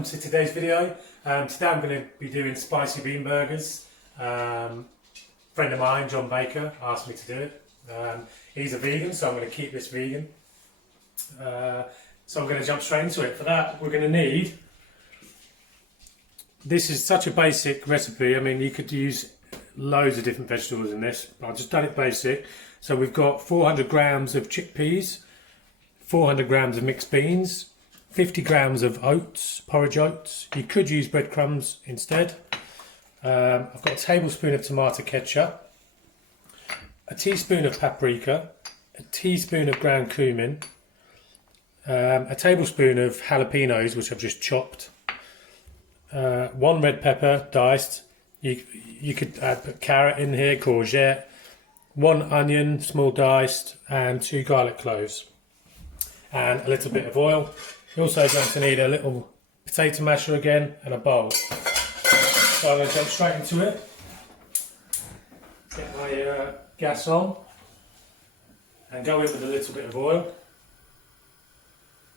welcome to today's video. Today I'm going to be doing spicy bean burgers. Friend of mine, John Baker, asked me to do it. He's a vegan, so I'm going to keep this vegan. So I'm going to jump straight into it. For that, we're going to need... This is such a basic recipe. I mean, you could use loads of different vegetables in this. I've just done it basic. So we've got 400 grams of chickpeas, 400 grams of mixed beans, 50 grams of oats, porridge oats. You could use breadcrumbs instead. I've got a tablespoon of tomato ketchup, a teaspoon of paprika, a teaspoon of ground cumin, a tablespoon of jalapenos, which I've just chopped, one red pepper diced. You could put carrot in here, courgette, one onion, small diced, and 2 garlic cloves, and a little bit of oil. You're also going to need a little potato masher again and a bowl. So I'm going to jump straight into it. Get my gas on and go in with a little bit of oil.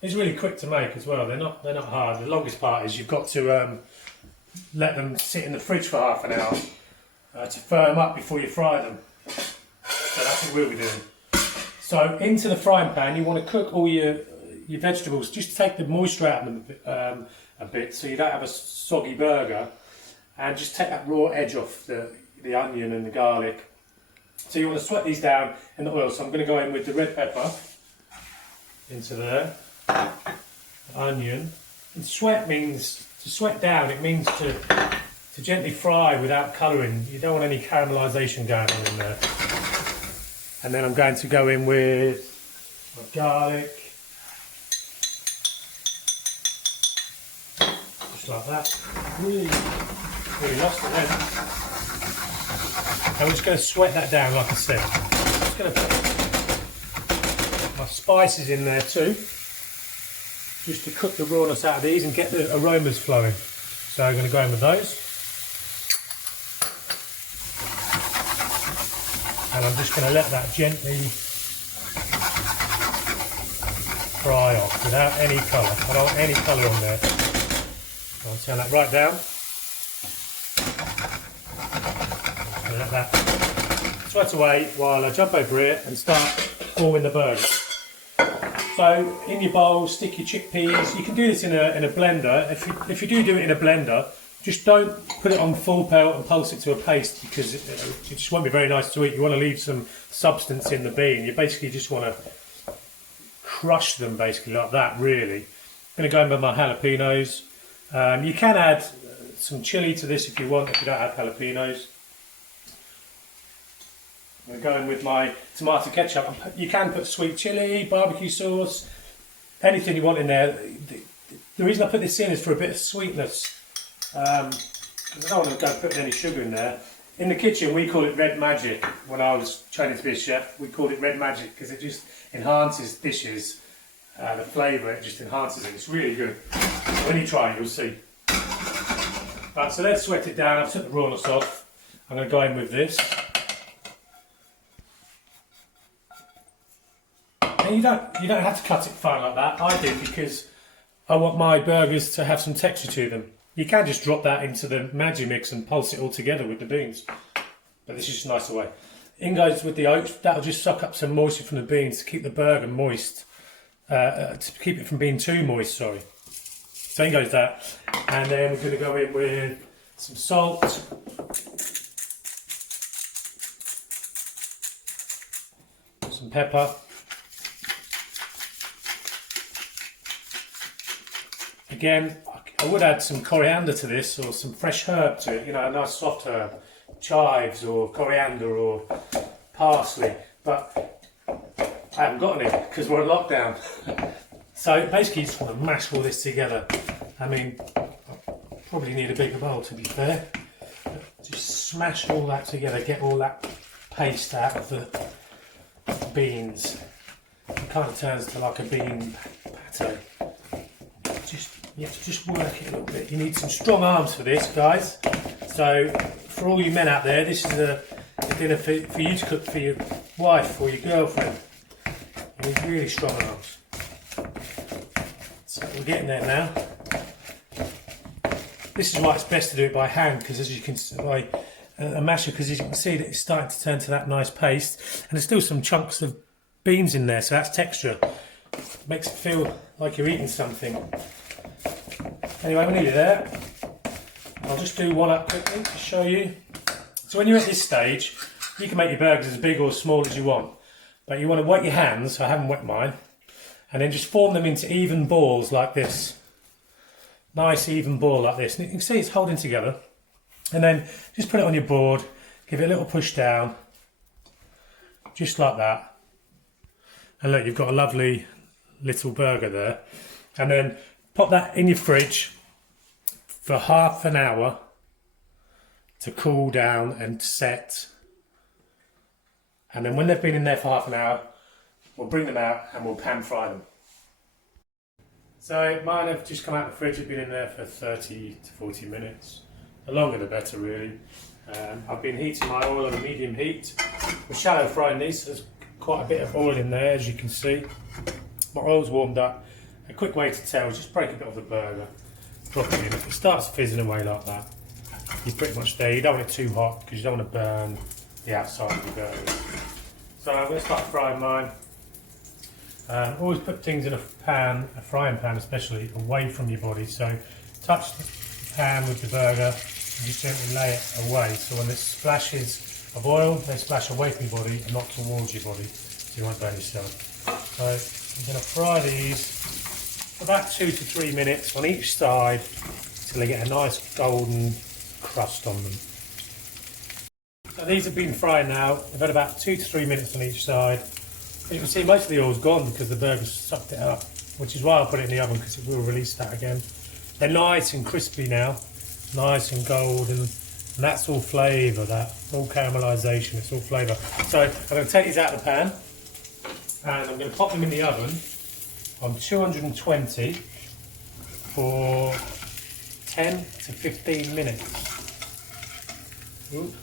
It's really quick to make as well. They're not hard. The longest part is you've got to let them sit in the fridge for half an hour to firm up before you fry them. So that's what we'll be doing. So into the frying pan, you want to cook all your vegetables, just to take the moisture out of them a bit, so you don't have a soggy burger, and just take that raw edge off the onion and the garlic. So you want to sweat these down in the oil. So I'm going to go in with the red pepper into there, the onion. And sweat means to sweat down. It means to gently fry without colouring. You don't want any caramelisation going on in there. And then I'm going to go in with my garlic. Like that. Really lost it then. I'm just going to sweat that down, like I said. I'm just going to put my spices in there too, just to cook the rawness out of these and get the aromas flowing. So I'm going to go in with those. And I'm just going to let that gently fry off without any colour. I don't want any colour on there. I'll turn that right down. Just let that sweat away while I jump over here and start forming the burger. So in your bowl, stick your chickpeas. You can do this in a blender. If you do it in a blender, just don't put it on full pelt and pulse it to a paste, because it just won't be very nice to eat. You want to leave some substance in the bean. You basically just want to crush them, basically like that. Really. I'm going to go in with my jalapenos. You can add some chilli to this if you want, if you don't have jalapenos. I'm going with my tomato ketchup. You can put sweet chilli, barbecue sauce, anything you want in there. The reason I put this in is for a bit of sweetness. Because I don't want to go putting any sugar in there. In the kitchen we call it red magic. When I was training to be a chef, we called it red magic because it just enhances dishes. The flavour, it just enhances it. It's really good. When you try it, you'll see. Right, so let's sweat it down. I've took the rawness off. I'm going to go in with this. And you don't have to cut it fine like that. I do, because I want my burgers to have some texture to them. You can just drop that into the Magimix and pulse it all together with the beans. But this is just a nicer way. In goes with the oats. That'll just suck up some moisture from the beans to keep the burger moist. To keep it from being too moist, sorry. So in goes that. And then we're going to go in with some salt. Some pepper. Again, I would add some coriander to this, or some fresh herb to it, you know, a nice soft herb. Chives or coriander or parsley. But I haven't got any because we're in lockdown. So basically you just want to mash all this together. I mean, I probably need a bigger bowl to be fair. Just smash all that together, get all that paste out of the beans. It kind of turns to like a bean pate. You have to just work it a little bit. You need some strong arms for this, guys. So for all you men out there, this is a dinner for you to cook for your wife or your girlfriend. You need really strong arms. So we're getting there now. This is why it's best to do it by hand, because as you can by a masher, because as you can see that it's starting to turn to that nice paste, and there's still some chunks of beans in there, so that's texture. Makes it feel like you're eating something. Anyway, we're nearly there. I'll just do one up quickly to show you. So when you're at this stage, you can make your burgers as big or small as you want, but you want to wet your hands. I haven't wet mine, and then just form them into even balls like this. Nice even ball like this, and you can see it's holding together. And then just put it on your board, give it a little push down, just like that. And look, you've got a lovely little burger there. And then pop that in your fridge for half an hour to cool down and set. And then when they've been in there for half an hour, we'll bring them out and we'll pan fry them. So mine have just come out of the fridge, have been in there for 30 to 40 minutes. The longer the better, really. I've been heating my oil on a medium heat. We're shallow frying these, so there's quite a bit of oil in there, as you can see. My oil's warmed up. A quick way to tell is just break a bit of the burger, drop it in. If it starts fizzing away like that, you're pretty much there. You don't want it too hot because you don't want to burn the outside of the burger. So I'm going to start frying mine. Always put things in a pan, a frying pan especially, away from your body. So touch the pan with the burger and just gently lay it away. So when it splashes of oil, they splash away from your body and not towards your body, so you won't burn yourself. So I'm going to fry these for about 2 to 3 minutes on each side until they get a nice golden crust on them. So these have been fried now. They've had about 2 to 3 minutes on each side. You can see most of the oil's gone because the burger's sucked it up, which is why I'll put it in the oven, because it will release that again. They're nice and crispy now, nice and golden, and that's all flavour, that all caramelisation, it's all flavour. So I'm going to take these out of the pan and I'm going to pop them in the oven on 220 for 10 to 15 minutes. Ooh,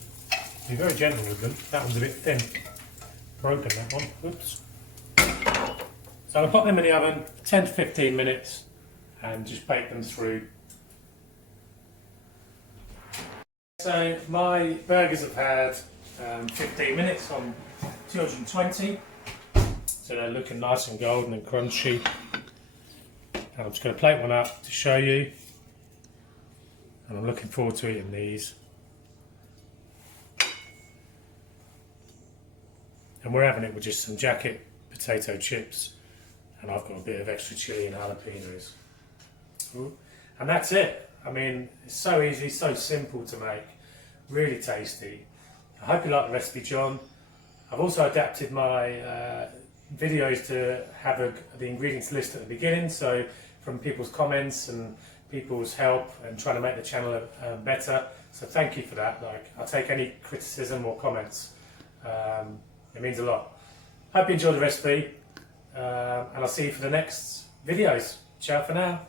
be very gentle with them. That one's a bit thin. Broken that one. Oops. So I'll pop them in the oven for 10 to 15 minutes and just bake them through. So my burgers have had 15 minutes on 220. So they're looking nice and golden and crunchy. And I'm just going to plate one up to show you. And I'm looking forward to eating these. And we're having it with just some jacket potato chips, and I've got a bit of extra chilli and jalapenos. Ooh. And that's it. I mean, it's so easy, so simple to make, really tasty. I hope you like the recipe, John. I've also adapted my videos to have the ingredients list at the beginning, so from people's comments and people's help and trying to make the channel better. So thank you for that. Like, I'll take any criticism or comments. It means a lot. Hope you enjoyed the recipe, and I'll see you for the next videos. Ciao for now.